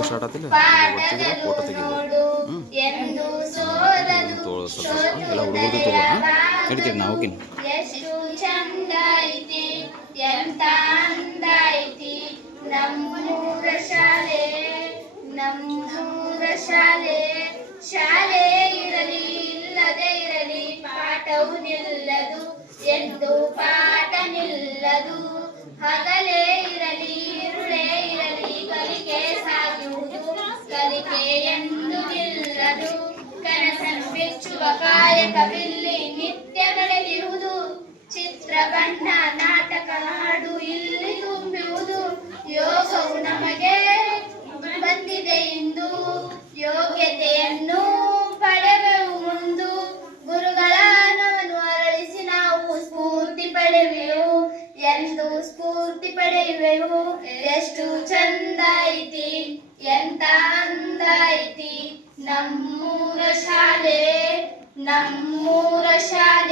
Video start ಆತಿಲ್ಲ ಗೊತ್ತಿದ್ರೆ photo ತೆಗಿಬೋದು. ಸ್ವಲ್ಪ ಎಲ್ಲ ಹುಡುಗರು ತಗೋ ನಡೀತೀರಿ ನಾವು ಹೋಗಿನಿ. ಎಷ್ಟು ಚಂದ ಐತಿ ಎಂತ ಅಂದ ಐತಿ ನಮ್ಮೂರ ಶಾಲೆ, ನಮ್ಮೂರ ಶಾಲೆ. ಶಾಲೆ ಇರಲಿ ಇಲ್ಲದೆ ಇರಲಿ ಪಾಠವು ನಿಲ್ಲದು, ಎಂದು ಪಾಠ ನಿಲ್ಲದು. ಹಗಲೇ ಇರಲಿ ಇರುಳೇ ಇರಲಿ ಕಲಿಕೆ ಸಾಗುವುದು, ಕಲಿಕೆ ಎಂದು ನಿಲ್ಲದು. ಕನಸನ್ನು ಬಿಚ್ಚುವ ಕಾಯಕವಿಲ್ಲಿ ನಿತ್ಯ ನಡೆದಿರುವುದು, ಚಿತ್ರ ಬಣ್ಣ ನಾಟಕ ಹಾಡು ಇಲ್ಲಿ ತುಂಬುವುದು. ಯೋಗವು ನಮಗೆ ಬಂದಿದೆ ಇಂದು, ಯೋಗ್ಯತೆಯನ್ನು ಪಡೆವೆವು ಮುಂದು. ಗುರುಗಳ ನವನ್ನು ಅರಳಿಸಿ ನಾವು ಸ್ಫೂರ್ತಿ ಪಡೆವೆವು, ಎಂದು ಸ್ಫೂರ್ತಿ ಪಡೆಯುವೆವು. ಎಷ್ಟು ಚಂದ ಐತಿ ಎಂತ ಅಂದ ಐತಿ ನಮ್ಮೂರ ಶಾಲೆ, ನಮ್ಮೂರ ಶಾಲೆ.